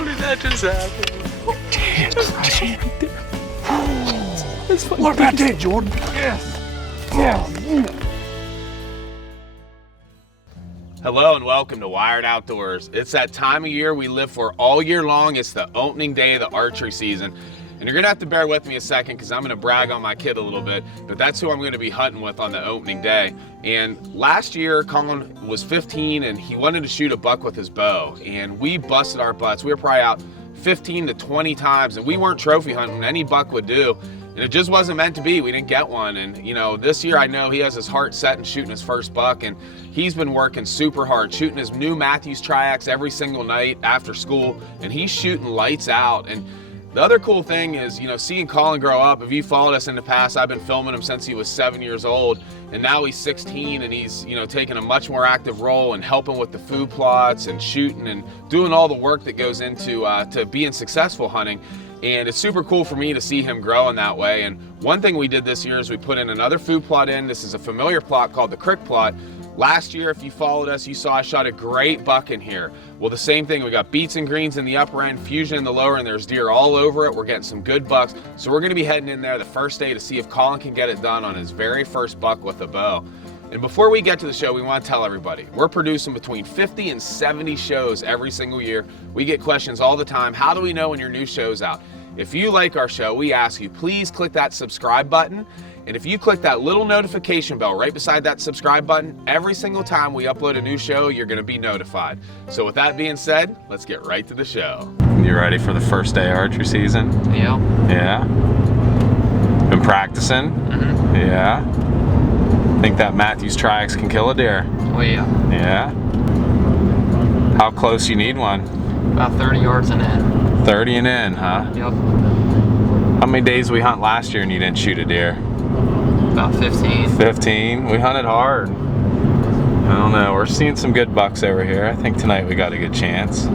How did that just happen? Damn, That's funny. what about that, Jordan? Yes. Hello and welcome to Wired Outdoors. It's that time of year we live for all year long. It's the opening day of the archery season. And you're gonna have to bear with me a second because I'm gonna brag on my kid a little bit, but that's who I'm gonna be hunting with on the opening day. And last year, Colin was 15 and he wanted to shoot a buck with his bow. And we busted our butts. We were probably out 15 to 20 times and we weren't trophy hunting. Any buck would do. And it just wasn't meant to be. We didn't get one. And you know, this year I know he has his heart set in shooting his first buck, and he's been working super hard, shooting his new Matthews Triax every single night after school, and he's shooting lights out. And the other cool thing is, you know, seeing Colin grow up. If you followed us in the past, I've been filming him since he was 7 years old, and now he's 16 and he's, you know, taking a much more active role and helping with the food plots and shooting and doing all the work that goes into to being successful hunting. And it's super cool for me to see him grow in that way. And one thing we did this year is we put in another food plot in. This is a familiar plot called the Crick Plot. Last year, if you followed us, you saw I shot a great buck in here. Well, the same thing, we got beets and greens in the upper end, fusion in the lower, and there's deer all over it. We're getting some good bucks. So we're gonna be heading in there the first day to see if Colin can get it done on his very first buck with a bow. And before we get to the show, we want to tell everybody, we're producing between 50 and 70 shows every single year. We get questions all the time. How do we know when your new show's out? If you like our show, we ask you, please click that subscribe button. And if you click that little notification bell right beside that subscribe button, every single time we upload a new show, you're going to be notified. So with that being said, let's get right to the show. You ready for the first day of archery season? Yeah. Yeah? Been practicing? Mm-hmm. Yeah? Think that Matthews Triax can kill a deer? Oh yeah. Yeah? How close you need one? About 30 yards and in. 30 and in, huh? Yep. How many days we hunt last year and you didn't shoot a deer? About 15. 15? We hunted hard. I don't know, we're seeing some good bucks over here. I think tonight we got a good chance.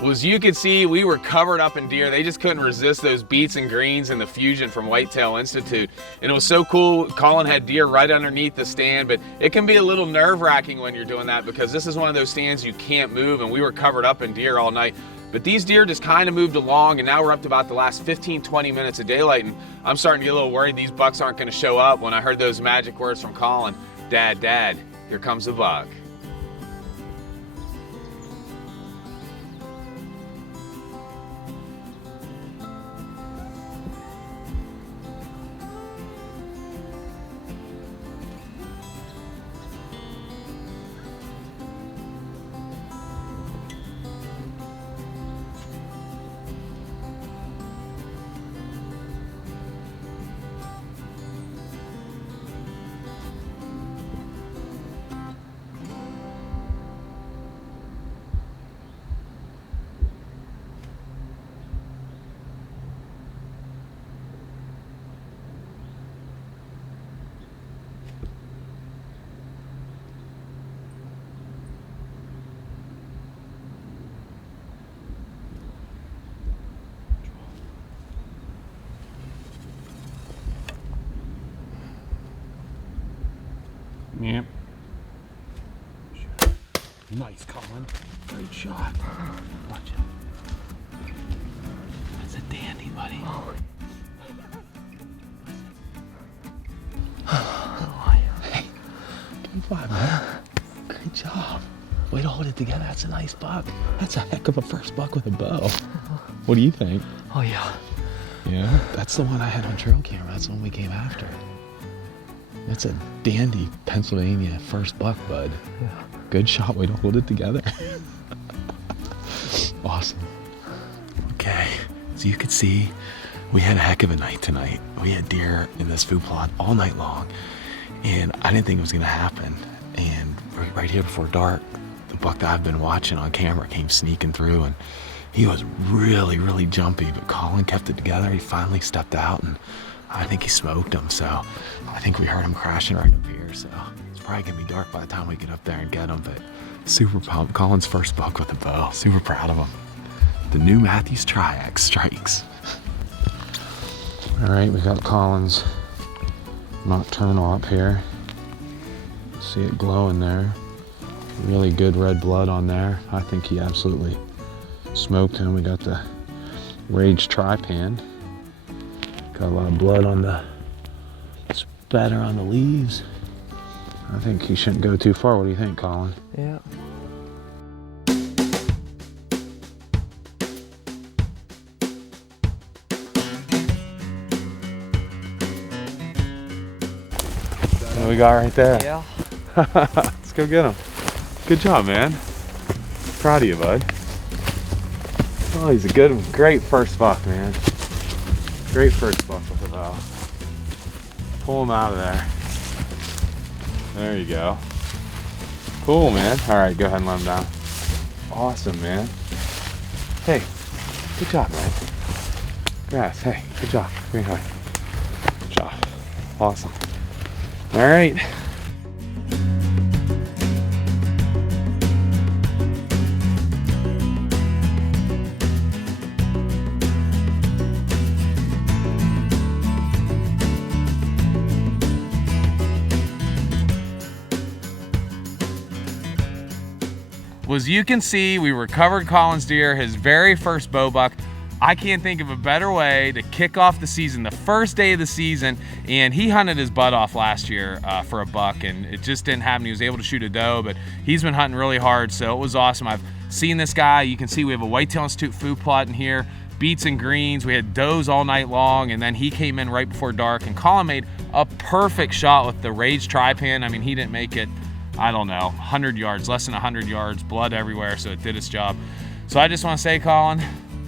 Well, as you can see, we were covered up in deer. They just couldn't resist those beets and greens and the fusion from Whitetail Institute. And it was so cool. Colin had deer right underneath the stand, but it can be a little nerve-wracking when you're doing that because this is one of those stands you can't move, and we were covered up in deer all night. But these deer just kind of moved along, and now we're up to about the last 15, 20 minutes of daylight, and I'm starting to get a little worried these bucks aren't going to show up when I heard those magic words from Colin. Dad, Dad, here comes the buck. Yep. Nice, Colin. Great shot. Watch it. That's a dandy, buddy. Hey, give me 5, man. Great job. Way to hold it together. That's a nice buck. That's a heck of a first buck with a bow. What do you think? Oh yeah. Yeah, that's the one I had on trail camera. That's the one we came after. That's a dandy Pennsylvania first buck, bud. Yeah. Good shot. Way to hold it together. Awesome. Okay, so you could see we had a heck of a night tonight. We had deer in this food plot all night long, and I didn't think it was gonna happen. And right here before dark, the buck that I've been watching on camera came sneaking through, and he was really, really jumpy, but Colin kept it together. He finally stepped out, and I think he smoked him, so I think we heard him crashing right up here, so it's probably gonna be dark by the time we get up there and get him, but super pumped. Colin's first buck with a bow. Super proud of him. The new Matthews Triax strikes. All right, we got Colin's nocturnal up here. See it glowing there. Really good red blood on there. I think he absolutely smoked him. We got the Rage Tri-Pan. Got a lot of blood on the spatter on the leaves. I think he shouldn't go too far. What do you think, Colin? Yeah. What we got right there? Yeah. Let's go get him. Good job, man. Proud of you, bud. Oh, he's a great first buck, man. Great first buck with the bow. Pull him out of there. There you go. Cool, man. All right, go ahead and let him down. Awesome, man. Hey, good job, man. Grass, hey, good job. Green high. Good job. Awesome. All right. Well, as you can see, we recovered Colin's deer, his very first bow buck. I can't think of a better way to kick off the season, the first day of the season, and he hunted his butt off last year for a buck, and it just didn't happen. He was able to shoot a doe, but he's been hunting really hard, so it was awesome. I've seen this guy. You can see we have a Whitetail Institute food plot in here, beets and greens. We had does all night long, and then he came in right before dark, and Colin made a perfect shot with the Rage Tri-Pan. I mean, he didn't make it, I don't know, 100 yards, less than 100 yards, blood everywhere, so it did its job. So I just want to say, Colin,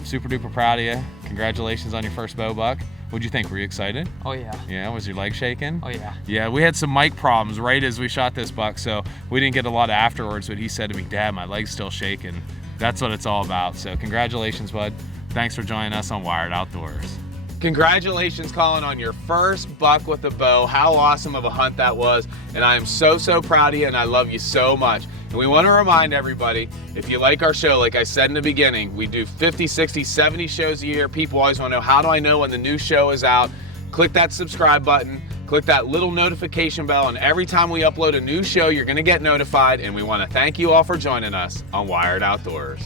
super duper proud of you. Congratulations on your first bow buck. What'd you think? Were you excited? Oh yeah. Yeah, was your leg shaking? Oh yeah. Yeah, we had some mic problems right as we shot this buck, so we didn't get a lot afterwards, but he said to me, Dad, my leg's still shaking. That's what it's all about. So congratulations, bud. Thanks for joining us on Wired Outdoors. Congratulations, Colin, on your first buck with a bow. How awesome of a hunt that was. And I am so, so proud of you, and I love you so much. And we want to remind everybody, if you like our show, like I said in the beginning, we do 50, 60, 70 shows a year. People always want to know, how do I know when the new show is out? Click that subscribe button, click that little notification bell, and every time we upload a new show, you're going to get notified. And we want to thank you all for joining us on Wired Outdoors.